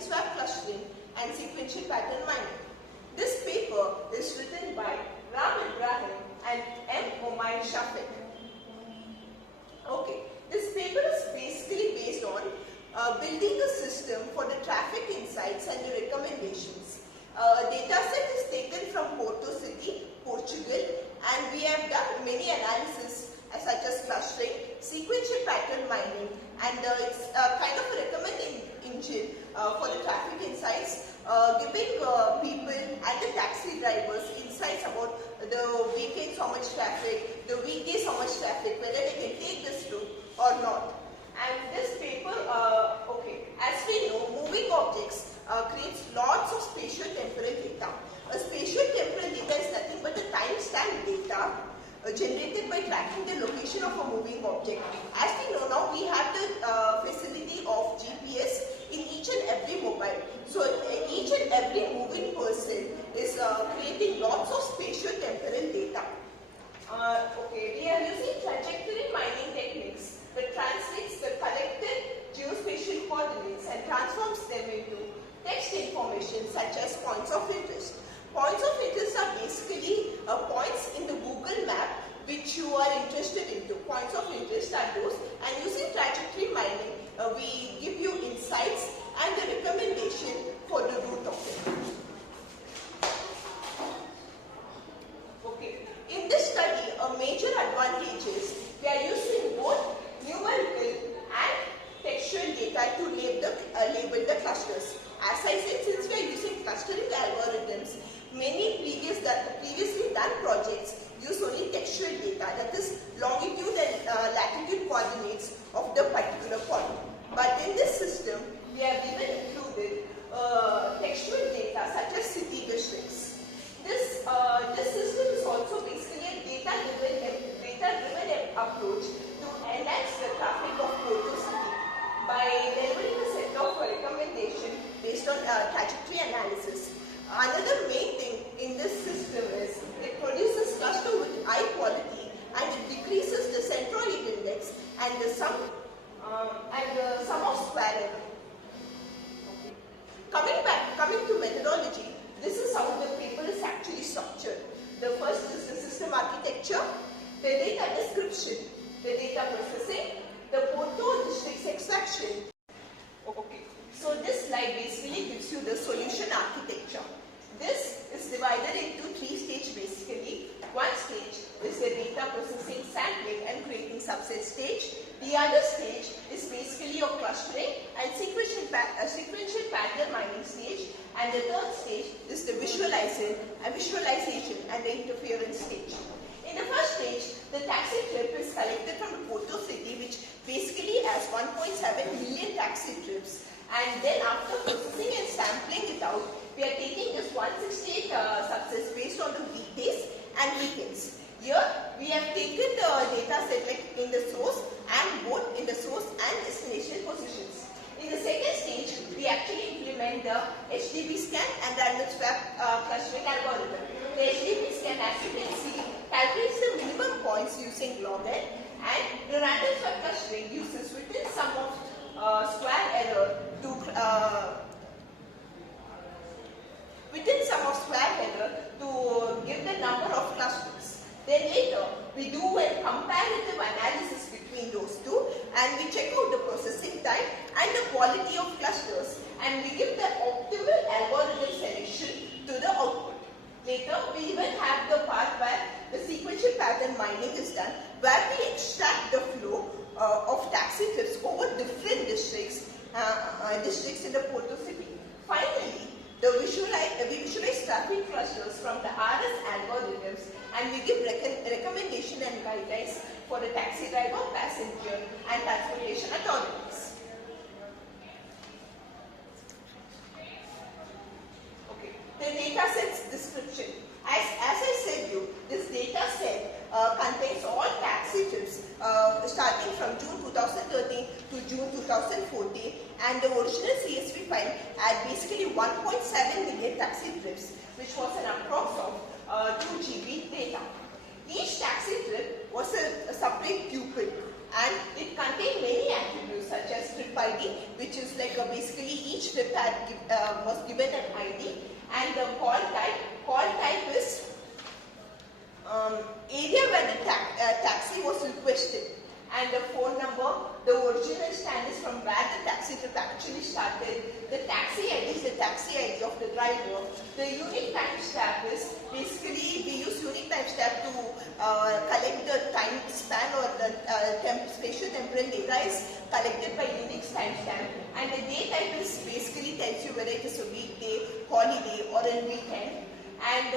diamond swap clustering and sequential pattern mining. This paper is written by Ram Ibrahim and M. Omair Shafik. Okay, this paper is basically based on building a system for the traffic insights and the recommendations. Data set is taken from Porto City, Portugal, and we have done many analysis such as clustering, sequential pattern mining, and it's kind of a recommending engine for the traffic insights, giving people and the taxi drivers insights about the weekends how much traffic, the weekdays how much traffic, whether they can take this route or not. And this paper, as we know, moving objects creates lots of spatial temporal data. A spatial temporal data is nothing but the timestamp data generated by tracking the location of a moving object. As we know now, we have the facility of GPS in each and every mobile. So each and every moving person is creating lots of spatial temporal data. We are using trajectory mining techniques that translates the collected geospatial coordinates and transforms them into text information such as points of interest. Points of interest are basically points in the Google map which you are interested into. Points of interest are those, and using trajectory mining we give you insights and the recommendation for the route of it. Okay. In this study, a major advantage is we are using both numerical and textual data to label the clusters. As I said, since we are using clustering algorithms, many previously done projects use only textual data, that is longitude and latitude coordinates of the particular point. But in this system, we have even included textual data such as city districts. This system is also basically a data-driven approach to enhance the traffic of Porto City by delivering a set of recommendations based on trajectory analysis. Another main thing in this system is it produces cluster with high quality and it decreases the centroid index and the sum of square error. Okay. Coming to methodology, this is how the paper is actually structured. The first is the system architecture, the data description, the data processing, the Porto districts extraction. Okay. So this slide basically gives you the solution architecture. This is divided into 3 stages basically. One stage is the data processing, sampling and creating subset stage. The other stage is basically your clustering and sequential pattern mining stage. And the third stage is the visualization and the interference stage. In the first stage, the taxi trip is collected from Porto City, which basically has 1.7 million taxi trips. And then after processing and sampling it out, we are taking this 168 subsets based on the weekdays and weekends. Here we have taken the data set like in the source and both in the source and destination positions. In the second stage, we actually implement the HDB scan and random swap clustering algorithm. The HDB scan, as you can see, calculates the minimum points using log n, and the random swap clustering uses within sum of square error to give the number of clusters. Then later we do a comparative analysis between those two and we check out the processing time and the quality of clusters and we give the optimal algorithm selection to the output. Later we even have the part where the sequential pattern mining is done, where we extract the flow of taxi trips over different districts in the Porto City. Finally, we visualize traffic clusters from the RS algorithms and we give recommendation and guidelines for the taxi driver, passenger and transportation authorities. Okay, the data set's description. As I said this data set contains all taxi trips starting from June 2013 to June 2014, and the original CSV file had basically 1.7 million taxi trips, which was an approx of 2 GB data. Each taxi trip was a separate tuple and it contained many attributes such as trip trip ID, which is like basically each trip was given an ID, and the call type is area where the taxi was requested, and the phone number. The original stand is from where the taxi trip actually started. The taxi ID is the taxi ID of the driver. The unique timestamp is basically we use unique timestamp to collect the time span, or the spatio-temporal data is collected by unique timestamp. And the day type is basically tells you whether it is a weekday, holiday, or a weekend. And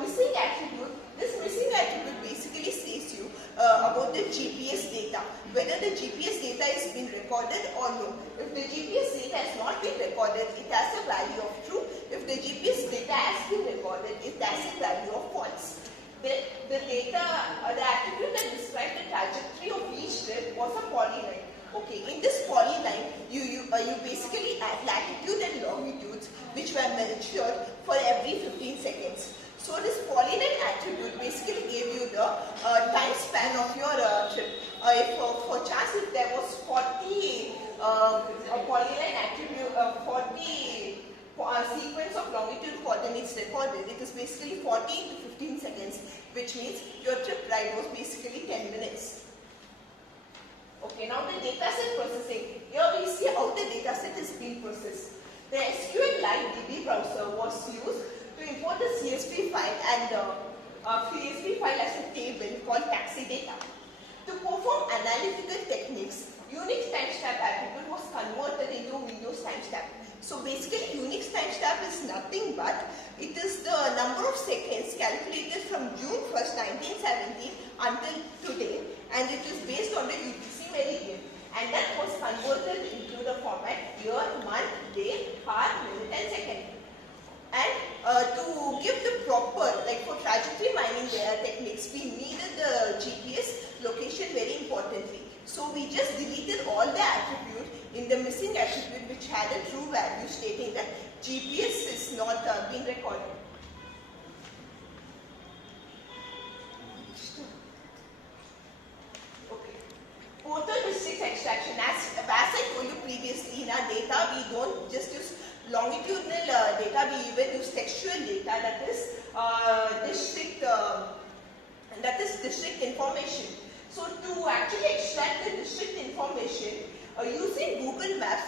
missing attribute. This missing attribute basically says you about the GPS data, whether the GPS data is been recorded or no. If the GPS data has not been recorded, it has a value of true. If the GPS data has been recorded, it has a value of false. Then the data, the attribute that describes the trajectory of each trip was a polyline. Okay, in this polyline, you basically add latitude and longitudes, which were measured for every 15 seconds. So this polyline attribute basically gave you the time span of your trip. If for chance if there was 40 polyline attribute, 40 sequence of longitude coordinates recorded, it is basically 14 to 15 seconds, which means your trip ride was basically 10 minutes. Okay, now the dataset processing. Here we see how the dataset is being processed. The SQLite DB browser was used to import the CSV file and CSV file as a table called taxi data. To perform analytical techniques, Unix timestamp attribute was converted into Windows timestamp. So basically Unix timestamp is nothing but it is the number of seconds calculated from June 1st, 1917 until today, and it is based on the UTC meridian, and that was converted into the format year, month, day, hour, minute and second. And to give the proper, like for trajectory mining techniques, we needed the GPS location very importantly. So we just deleted all the attribute in the missing attribute which had a true value stating that GPS is not being recorded. Okay. Portal district extraction. As I told you previously, in our data we don't just use longitudinal data, we even use textual data, that is district information. So to actually extract the district information using Google Maps,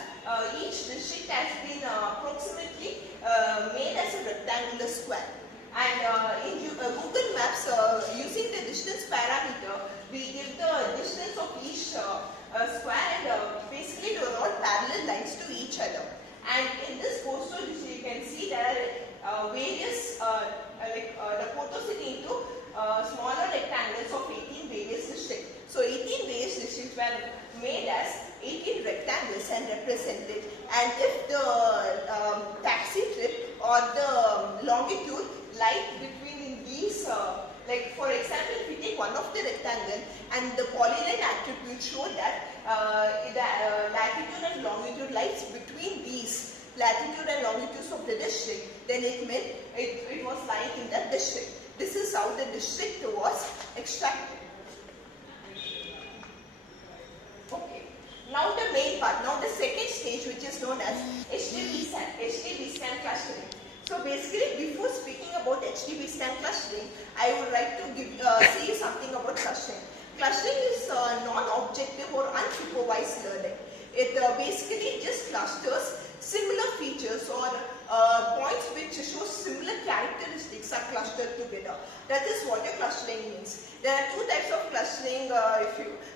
each district has been approximately made as a rectangular square. And in Google Maps, using the distance parameter, we give the distance of each square, and basically there are all parallel lines to each other. And in this postal district, you can see there are various, the photos into smaller rectangles of 18 various districts. So 18 various districts were made as 18 rectangles and represented. And if the taxi trip or the longitude lies between these, like for example, if we take one of the rectangle and the polyline attribute show that the latitude and longitude lies between these latitude and longitudes of the district, then it meant it was lying in that district. This is how the district was extracted. Okay. Now the main part, now the second stage, which is known as HTTP scan clustering. So basically, before speaking about HTTP scan clustering, I would like to say you something about clustering. Clustering is non-objective or unsupervised learning. It basically just clusters similar features or points which show similar characteristics are clustered together. That is what a clustering means. There are two types of clustering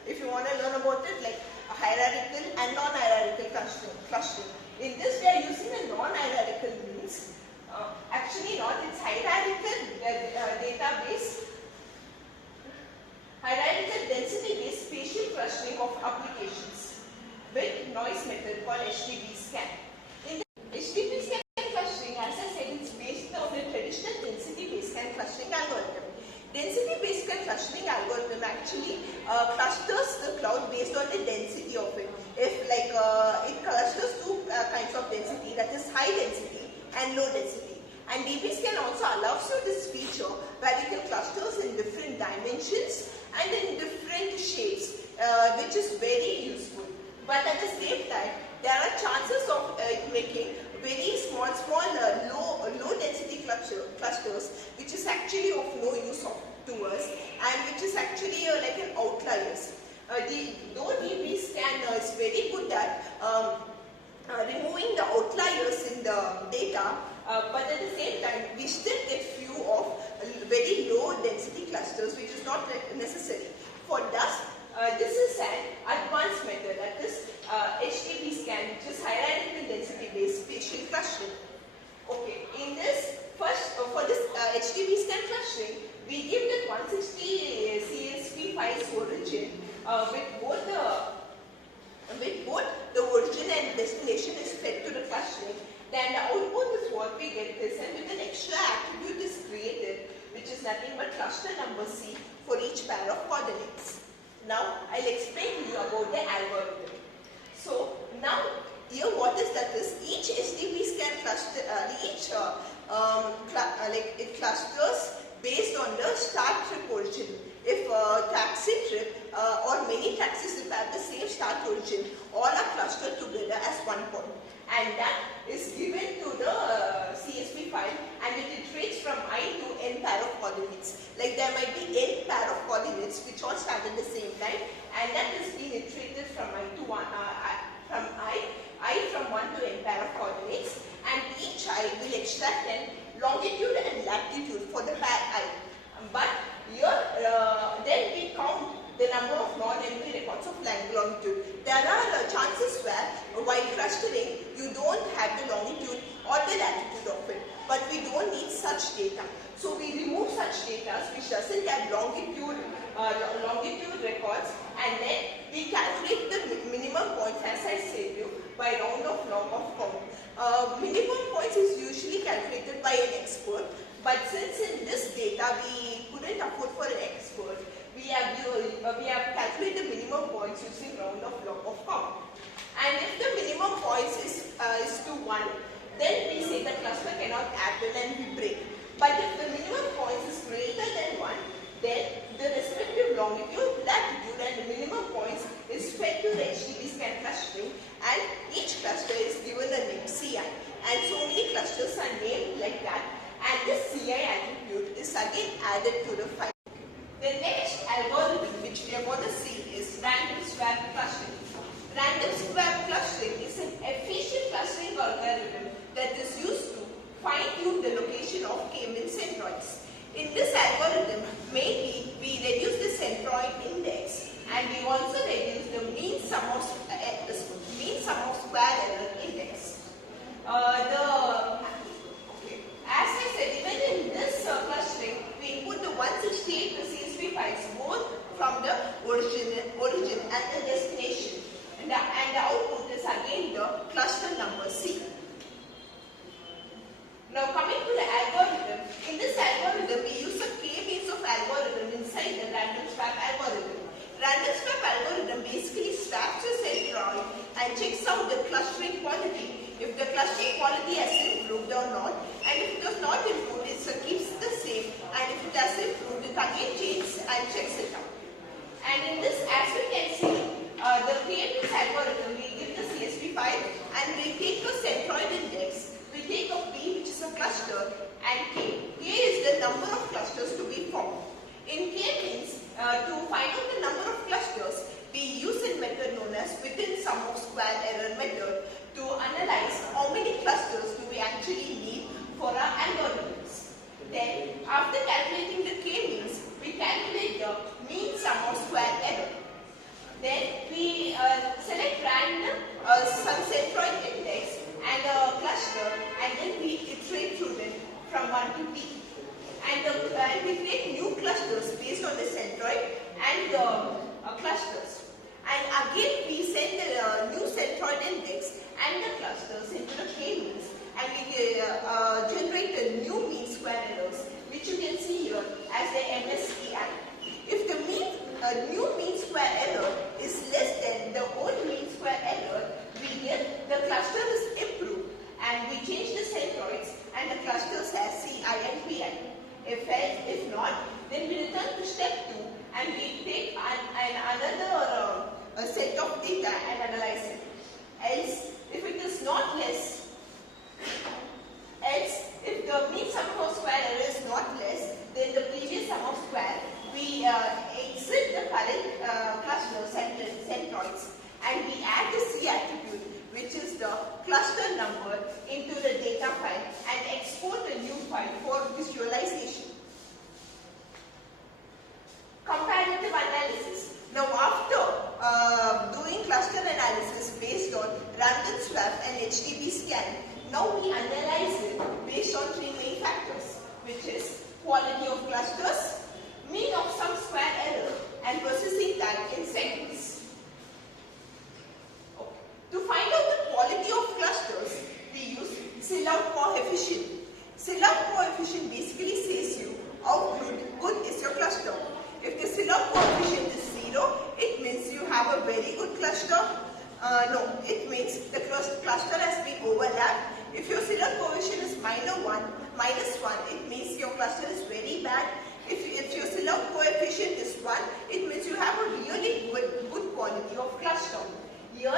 if you want to learn about it, like hierarchical and non-hierarchical clustering. In this we are using a non-hierarchical means. Actually not, it's hierarchical database, hierarchical density-based spatial clustering of applications with noise method called HTTP scan. In the HTTP scan clustering, as I said, it's based on the traditional density-based scan clustering algorithm. Density-based scan clustering algorithm actually clusters the cloud based on the density of it. If it clusters two kinds of density, that is high density and low density. And dbScan also allows you this feature where you can clusters in different dimensions and in different shapes, which is very useful. But at the same time, there are chances of making very small, low density clusters, which is actually of no use to us, and which is actually like an outliers. Though DB scan is very good at removing the outliers in the data, but at the same time, we still get few of very low density clusters, which is not necessary. For dust, this is an advanced method, that is HDB scan, which is hierarchical density based spatial clustering. Okay, in this first, for this HDB scan clustering, we give the 160 CSV files origin with both the origin and destination is fed to the clustering. Then the output is what we get this, and with an extra attribute is created, which is nothing but cluster number C for each pair of coordinates. Now I'll explain to you about the algorithm. So now here what is that is, each HDB scan cluster, it clusters based on the start trip origin. If taxi trip or many taxis trip have the same start origin, all are clustered together as one point, and that is given to the CSV file, and it iterates from I to n pair of coordinates. Like there might be n pair of coordinates which all start at the same time, and that is being iterated from I to 1, from 1 to n pair of coordinates, and each I will extract an longitude and latitude for the pair I. But here, then we count the number of non-empty records of longitude. There are chances where, while clustering, you don't have the longitude or the latitude of it, but we don't need such data. So we remove such data which doesn't have longitude records, and then we calculate the minimum points, as I said you, by round of log of count. Minimum points is usually calculated by an expert, but since in this data we couldn't afford for an expert, we have calculated the minimum points using round of log of count. And if the minimum points is to 1, then we say the cluster cannot happen and we break. But if the minimum points is greater than 1, then the respective longitude, latitude and the minimum points is fed to the HDB scan clustering, and each cluster is given a name CI. And so many clusters are named like that, and this CI attribute is again added to the file. The next algorithm which we are going to see is random swap clustering. Random swap clustering is an efficient clustering algorithm that is used to fine-tune the location of k-mean centroids. In this algorithm, mainly we reduce the centroid index, and we also reduce the mean sum of square error index. As I said, even in this clustering, we input the 168 CSV files both from the origin and the destination, and the output is again the cluster number C. Now coming to the algorithm, in this algorithm we use a k-means of algorithm inside the random swap algorithm. Random swap algorithm basically swaps the centroid and checks out the clustering quality, if the clustering quality has improved or not, and if it has not improved, it keeps the same, and if it has improved, it again changes and checks it out. And in this, as we can see, the k-means algorithm, we give the CSV file and we take the centroid index, we take a P which is a cluster, and K. K is the number of clusters to be formed. In k-means, to find out the number of clusters, we use a method known as within sum of square error method to analyze how many clusters do we actually need for our algorithms. Then, after calculating the k-means, we calculate the mean sum of square error. Then, we select random some centroid index and a cluster, and then we iterate through them from 1 to P. And we create new clusters based on the centroid and the clusters. And again we send the new centroid index and the clusters into the k-means, and we generate a new mean square errors, which you can see here as the MSEI. If the new mean square error is less than the old mean square error, we get the cluster is improved, and we change the centroids and the clusters as CI and PI. If not, then we return to step 2 and we take another set of data and analyze HDB scan. Now we analyze it based on three main factors, which is quality of clusters, mean of some square error, and processing time in seconds. Okay. To find out the quality of clusters, we use sellout coefficient. Sellout coefficient basically says you how good is your cluster. If the sellout coefficient is 0, it means you have a very good cluster. No, it means the cluster has been overlapped. If your sellout coefficient is minus 1, it means your cluster is very bad. If your sellout coefficient is 1, it means you have a really good quality of cluster. Here,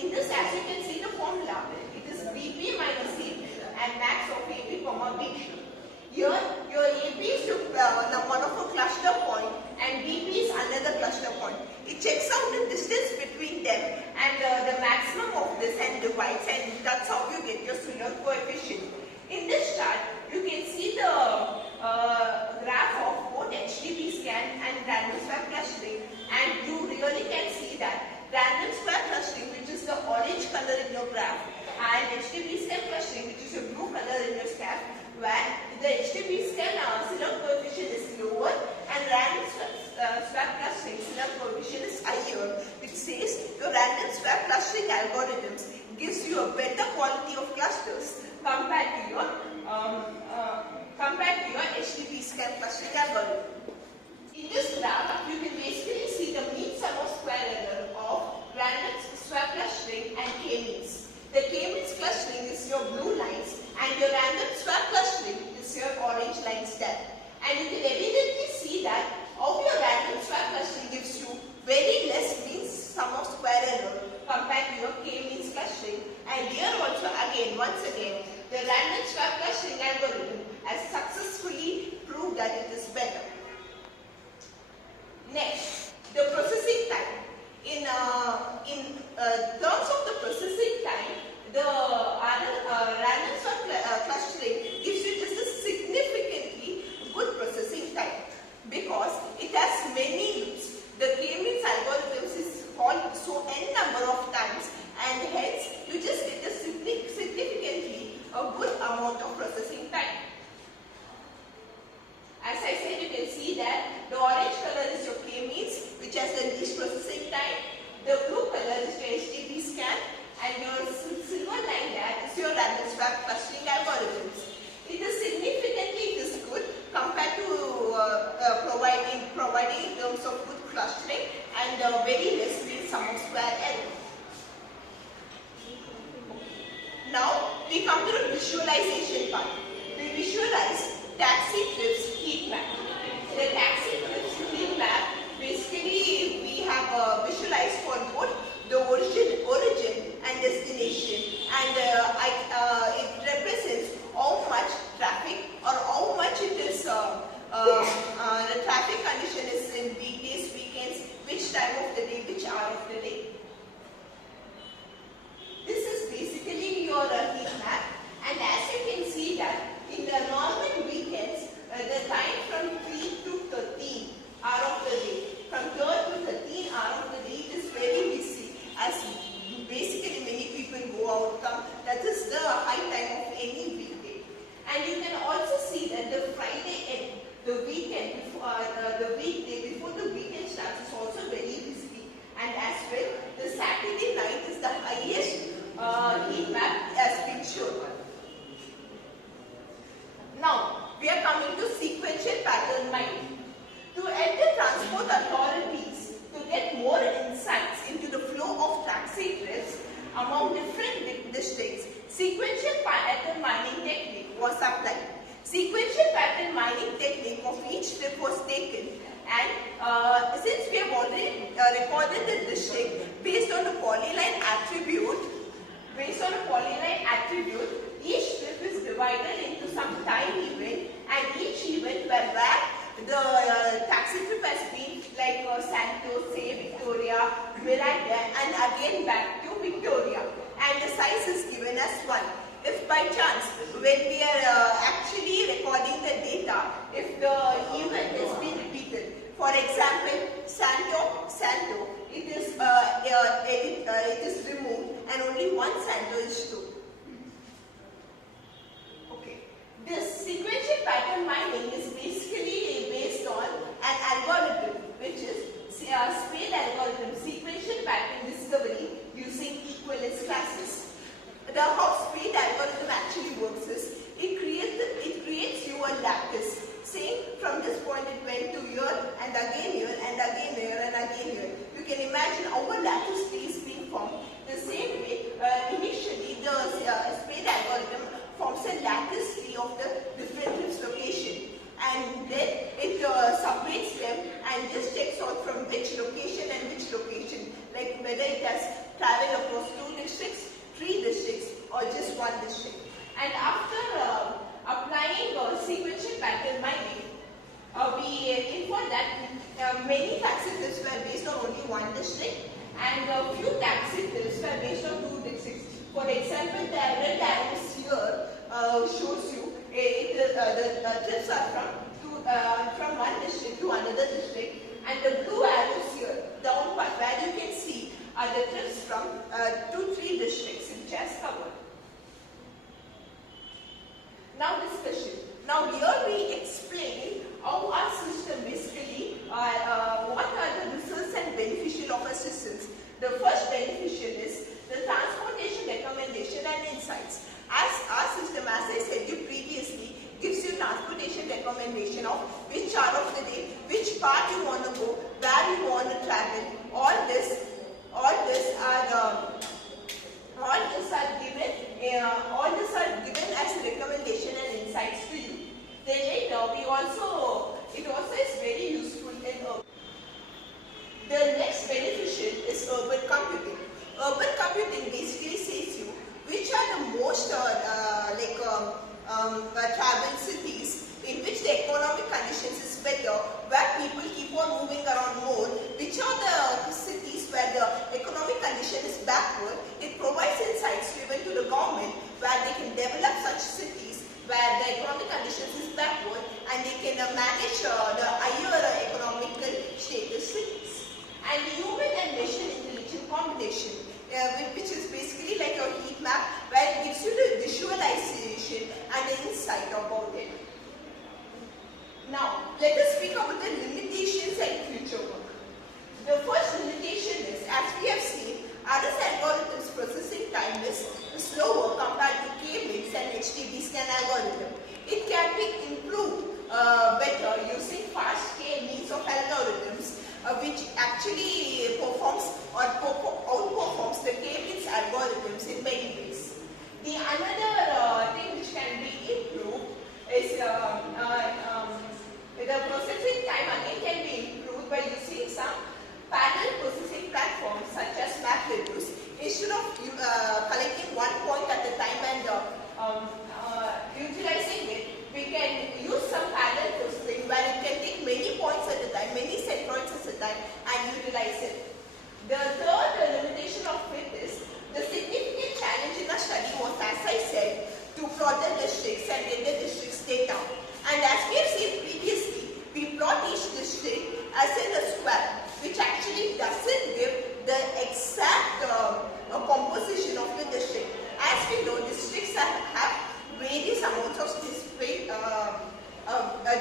in this, as you can see the formula, it is BP minus AP and max of AP comma BP. Here, your AP is one of a cluster point and BP is another cluster point. It checks out the distance between them and the maximum of this and divides, and that's how you get your sellout coefficient. In this chart, you can see the graph of both HDB scan and random swap clustering, and you really can see that random swap clustering, which is the orange color in your graph, and HDB scan clustering, which is the blue color in your graph, where the HDB scan sellout coefficient is lower and random swap clustering sellout coefficient is higher, which says your random swap clustering algorithms gives you a better quality of clusters compared to your HDB scan clustering algorithm. In this graph, you can basically see the mean sum of square error of random swap clustering and k-means. The k-means clustering is your blue lines and your random swap clustering is your orange lines there. And you can evidently see that how your random swap clustering gives you very less mean sum of square error compared to your k-means clustering. And here also once again, the random swap clustering algorithm has successfully proved that it is better. Next, the processing time. In terms of the processing time, the random swap clustering gives you just a significantly good processing time because it has many loops. The k-means algorithms is called so n number of times, and hence you just get a significantly a good amount of processing time. As I said, you can see that the orange color is your k-means, which has the least processing time. The blue color is your HDB scan, and your silver line there is your random swap clustering algorithms. It is good compared to providing in terms of good clustering and very less mean sum of square error. Now we come to the visualization part. We visualize taxi trips heat map. The taxi trips heat map, basically we have visualized for both the origin and destination, and it represents how much traffic or how much it is the traffic condition is in weekdays, weekends, which time of the day, which hour of the day. This is basically your heat map, and as you can see that in the normal weekends, the time from 3 to 13 hour of the day, from 3rd to 13 hour of the day, it is very busy as basically many people go out come. That is the high time of any weekday. And you can also see that the Friday end, the weekend, the weekday before the weekend starts is also very busy. And as well, the Saturday night is the highest heat map has been shown. Now, we are coming to sequential pattern mining. To help the transport authorities to get more insights into the flow of taxi trips among different districts, sequential pattern mining technique was applied. Sequential pattern mining technique of each trip was taken, and since we have already recorded the district based on the polyline attribute, each trip is divided into some time event, and each event where the taxi trip has been like Santos, say Victoria, Miranda, and again back to Victoria, and the size is given as 1. If by chance, when we are actually recording the data, if the event has been repeated, for example, Santo, it is removed and only one Santo is stored. as travel across 2 districts, 3 districts, or just 1 district. And after applying sequential pattern mining, we infer that many taxi thefts were based on only 1 district and few taxi thefts were based on 2 districts. For example, the red arrows here shows you the thefts are from 1 district to another district, and the blue arrows here down part where you can see are the thefts from 2-3 districts which has covered. Now discussion. Now here we explain how our system basically, what are the results and beneficial of our systems. The first beneficial is the transportation recommendation and insights. As our system, as I said you previously, gives you transportation recommendation of which hour of the day, which part you want to go, where you want to travel. All this are given as a recommendation and insights to you. Then later it also is very useful in urban. The next beneficial is urban computing. Urban computing basically says you which are the most travel cities in which the economic conditions is better, where people keep on moving around more, which are the cities where the economic condition is backward. It provides insights given to the government where they can develop such cities where the economic conditions is backward and they can manage the higher economical status cities. And human and machine intelligent combination, which is basically like a heat map where it gives you the visualization and insight about it. Now, let us speak about the limitations and future work. The first limitation is, as we have seen, RS algorithms processing time is slower compared to K-means and HTB scan algorithm. It can be improved better using fast K-means of algorithms, which actually performs or outperforms the K-means algorithms in many ways. The another thing which can be improved is the processing time again can be improved by using some parallel processing platforms such as MapReduce. Instead of collecting 1 point at a time and utilizing it, we can use some parallel processing where it can take many points at a time, many centroids at a time, and utilize it. The third limitation of it is the significant challenge in our study was, as I said, to plot the districts and get the districts data. And as we have seen previously, we plot each district as in a square, which actually doesn't give the exact composition of the district. As we know, districts have various amounts of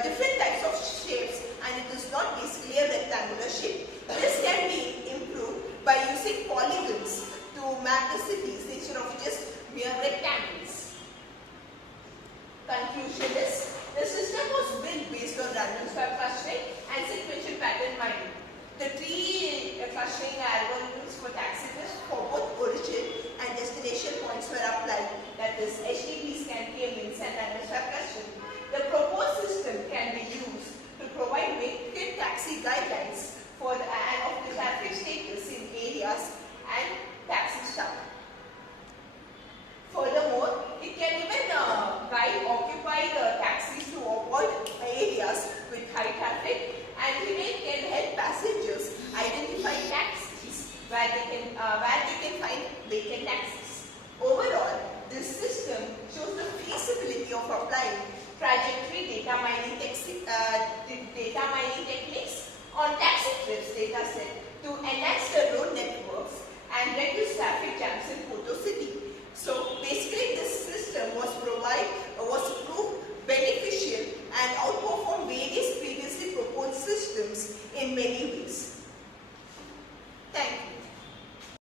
different types of shapes, and it is not basically a rectangular shape. This can be improved by using polygons to map the cities instead of just mere rectangles. Conclusion is, the system was built based on random swap clustering and sequential pattern mining. The 3 clustering algorithms for taxi theft for both origin and destination points were applied, that is HTB scan, K-means and random swap clustering. The proposed system can be used to provide weighted taxi guidelines for the traffic status in areas and taxi stop. Furthermore, it can even guide occupied taxis to avoid areas with high traffic, and it can help passengers identify taxis where they can find vacant taxis. Overall, this system shows the feasibility of applying trajectory data mining techniques on taxi trips data set to enhance the road networks and reduce traffic jams in Porto City. So,